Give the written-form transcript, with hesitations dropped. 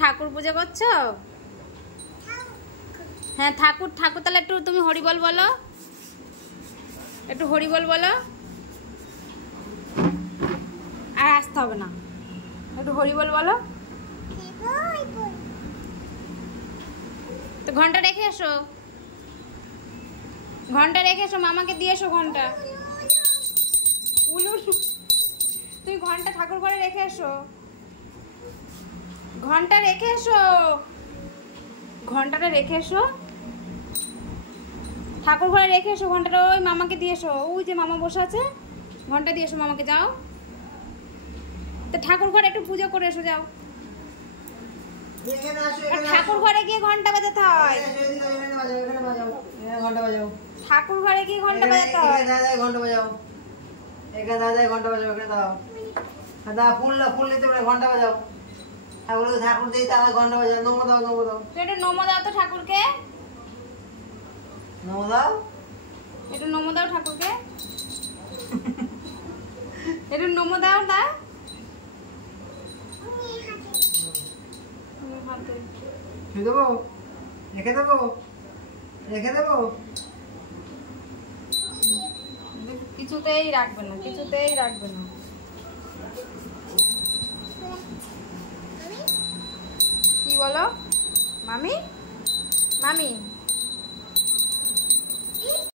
ঠাকুর পূজা করছো? হ্যাঁ ঠাকুর ঠাকুর। তাহলে একটু তুমি হরিবল বলো, একটু হরিবল বলো। আর আসতে হবে না, একটু হরিবল বলো। তো ঘন্টা রেখে এসো, ঘন্টা রেখে এসো, মামাকে দিয়ে এসো ঘন্টা। তুমি ঘন্টা ঠাকুর ঘরে রেখে এসো, ঘন্টা রেখে এসো, ঘন্টাটা রেখে এসো, ঠাকুর ঘরে রেখে এসো ঘন্টাটা। ওই মামাকে দিয়ে এসো, ওই যে মামা বসে আছে, ঘন্টা দিয়ে এসো মামাকে। যাও তো ঠাকুর ঘরে একটু পুজো করে এসো, যাও। ঠাকুর ঘরে গিয়ে ঘন্টা বাজাতে হয়, ঠাকুর ঘরে গিয়ে ঘন্টা বাজাতে হয়। ঘন্টা বাজাও, এখানে দাদা ঘন্টা বাজাও, এখানে দাও দাদা। ফুল ফুল নিতে পারে, ঘন্টা বাজাও। ঠাকুরকে ঠাকুর দিয়ে তারা ঘন্টা বাজাও। নমো দাও, নমো দাও। একটু নমো দাও তো ঠাকুরকে, নমো দাও, একটু নমো দাও ঠাকুরকে, একটু নমো দাও না। দেবো, রেখে দেবো, রেখে দেবো। কিছুতেই রাখবে না, কিছুতেই রাখবে না। কি বলো মামি? মামি